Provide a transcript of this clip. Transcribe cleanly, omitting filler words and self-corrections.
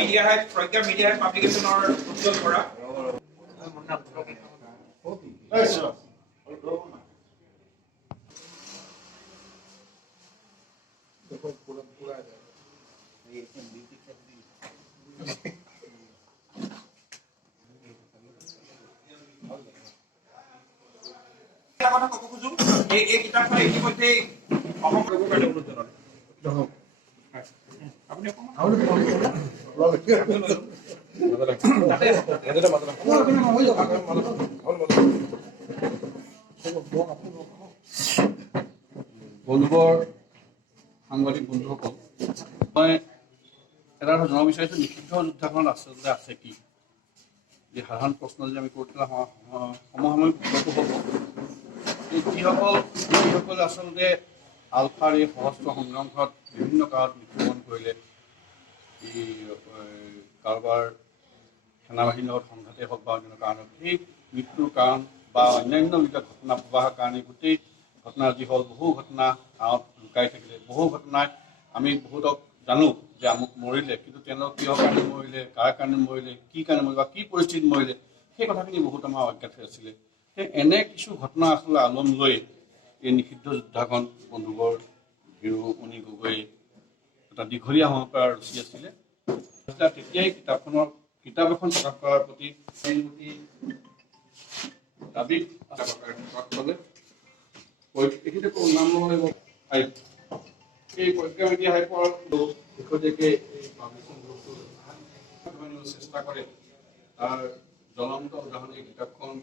media height প্ৰজ্ঞা media height পাব্লিকেশ্যনৰ উজ্জ্বল কৰা কথা ক'ব খোজো এই কিতাপখন ইতিমধ্যে অসম ৰ'ব কাৰণে অনুৰোধ জনালোঁ আপুনি বন্ধুবৰ সাংবাদিক বন্ধুসকল মই এটা কথা জনাব বিচাৰিছোঁ নিষিদ্ধ যুদ্ধাখনত আচলতে আছে কি যে সাধাৰণ প্ৰশ্ন যদি আমি কৰি পেলাই সমসাময়িক উত্তৰটো হ'ব যিসকলে আচলতে আলফাৰ এই সশস্ত্ৰ সংগ্ৰামত বিভিন্ন কাৰণত মৃত্যুবৰণ কৰিলে কাৰোবাৰ সেনাবাহিনীৰ লগত সংঘাতেই হওক বা অন্য কাৰণত সেই মৃত্যুৰ কাৰণ বা অন্যান্য যিবিলাক ঘটনা প্ৰবাহৰ কাৰণে গোটেই ঘটনা যি হ'ল বহু ঘটনা গাঁৱত লুকাই থাকিলে বহু ঘটনাই আমি বহুতক জানো যে আমুক মৰিলে কিন্তু তেওঁলোক কিহৰ কাৰণে মৰিলে কাৰ কাৰণে মৰিলে কি কাৰণে মৰিলে বা কি পৰিস্থিতিত মৰিলে সেই কথাখিনি বহুত আমাৰ অজ্ঞাত হৈ আছিলে সেই এনে কিছু ঘটনা আচলতে আলম লৈ এই নিষিদ্ধ যুদ্ধাখন বন্ধুবৰ বীৰুমণি গগৈ এটা দীঘলীয়া সময়ৰ পৰা ৰুচি আছিলে তেতিয়াই কিতাপ এখন প্ৰকাশ কৰাৰ প্ৰতি দাবী এই প্ৰজ্ঞা মিডিয়া হাইপৰ শেহতীয়াকৈ চেষ্টা কৰে তাৰ জ্বলন্ত উদাহৰণ এই কিতাপখন